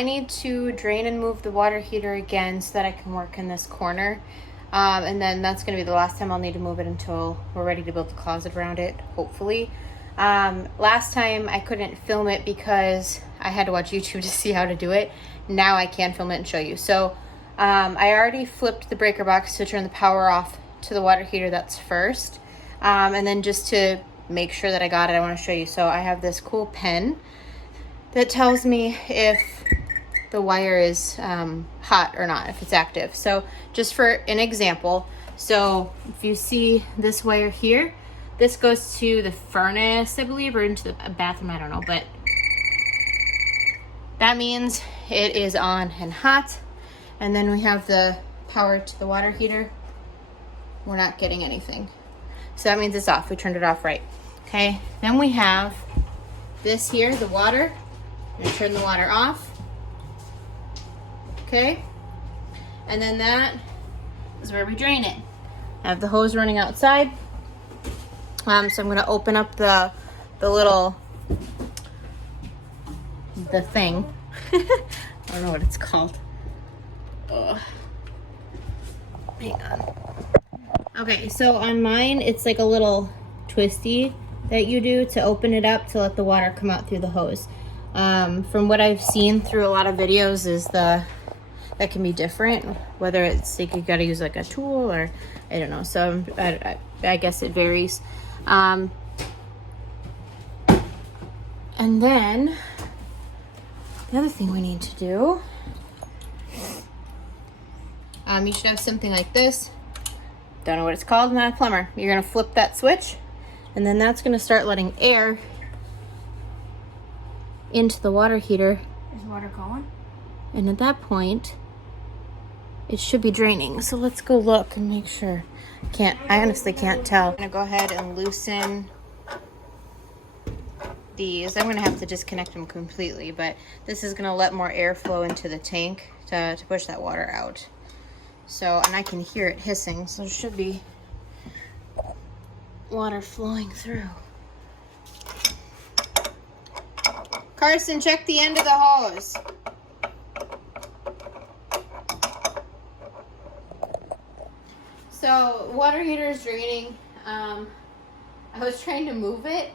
I need to drain and move the water heater again so that I can work in this corner. And then that's going to be the last time I'll need to move it until we're ready to build the closet around it, hopefully. Last time I couldn't film it because I had to watch YouTube to see how to do it. Now I can film it and show you. So I already flipped the breaker box to turn the power off to the water heater. That's first. And then just to make sure that I got it, I want to show you. So I have this cool pen that tells me if the wire is hot or not, if it's active. So just for an example, so if you see this wire here, this goes to the furnace, I believe, or into the bathroom, I don't know, but that means it is on and hot. And then we have the power to the water heater. We're not getting anything. So that means it's off. We turned it off right. Okay, then we have this here, the water. I'm gonna turn the water off. Okay, and then that is where we drain it. I have the hose running outside. So I'm gonna open up the thing. I don't know what it's called. Ugh. Hang on. Okay, so on mine, it's like a little twisty that you do to open it up to let the water come out through the hose. From what I've seen through a lot of videos is that can be different, whether it's like you gotta use like a tool or I don't know. So I guess it varies. And then the other thing we need to do, you should have something like this. Don't know what it's called, I'm not a plumber. You're gonna flip that switch, and then that's gonna start letting air into the water heater. Is water going? And at that point, it should be draining. So let's go look and make sure. I honestly can't tell. I'm gonna go ahead and loosen these. I'm gonna have to disconnect them completely, but this is gonna let more air flow into the tank to push that water out. So, and I can hear it hissing, so there should be water flowing through. Carson, check the end of the hose. So, water heater is draining. I was trying to move it,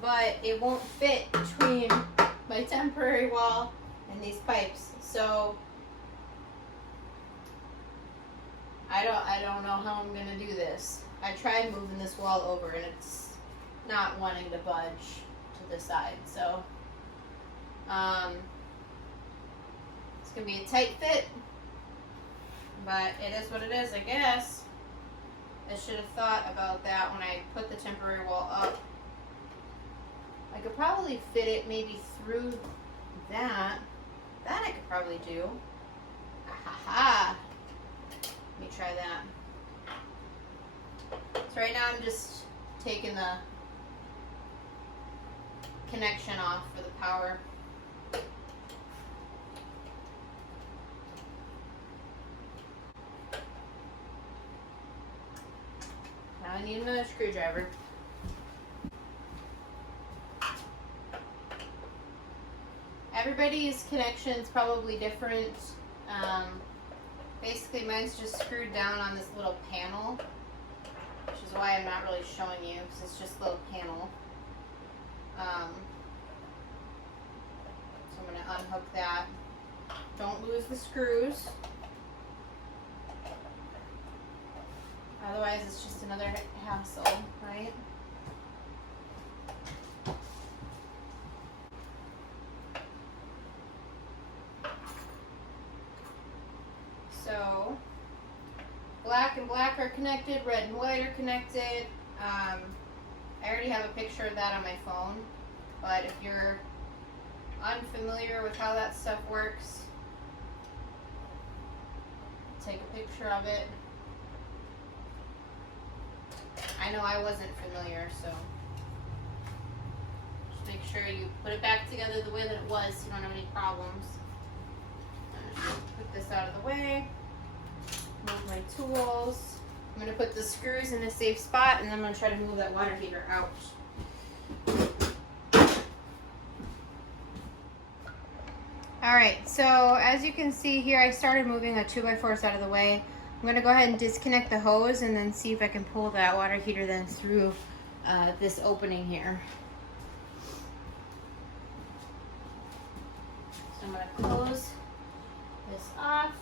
but it won't fit between my temporary wall and these pipes. So, I don't know how I'm gonna do this. I tried moving this wall over and it's not wanting to budge to the side. So it's gonna be a tight fit, but it is what it is, I guess. I should have thought about that when I put the temporary wall up. I could probably fit it maybe through that. That I could probably do. Ahaha. Let me try that. So right now I'm just taking the connection off for the power. Now I need another screwdriver. Everybody's connection is probably different. Basically, mine's just screwed down on this little panel, which is why I'm not really showing you, because it's just a little panel. So I'm going to unhook that. Don't lose the screws. Otherwise, it's just another hassle, right? So, black and black are connected, red and white are connected. I already have a picture of that on my phone, but if you're unfamiliar with how that stuff works, take a picture of it. I know I wasn't familiar, so just make sure you put it back together the way that it was so you don't have any problems. Put this out of the way, move my tools. I'm going to put the screws in a safe spot, and then I'm going to try to move that water heater out. All right, so as you can see here, I started moving a 2x4 out of the way. I'm gonna go ahead and disconnect the hose and then see if I can pull that water heater then through this opening here. So I'm gonna close this off.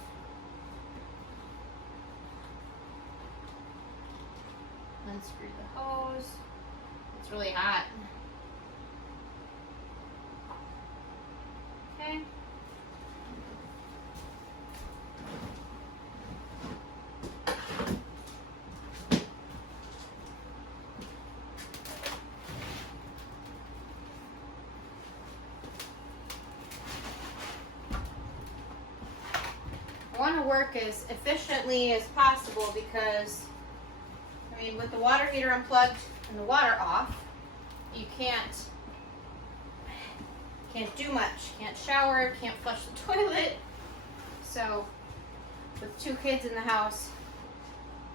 Unscrew the hose. It's really hot. Okay. I want to work as efficiently as possible because, I mean, with the water heater unplugged and the water off, you can't do much. Can't shower, can't flush the toilet. So, with 2 kids in the house,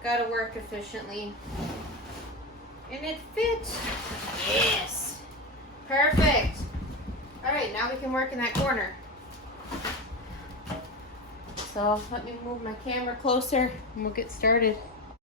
gotta work efficiently. And it fits. Yes. Perfect. All right, now we can work in that corner. So let me move my camera closer and we'll get started.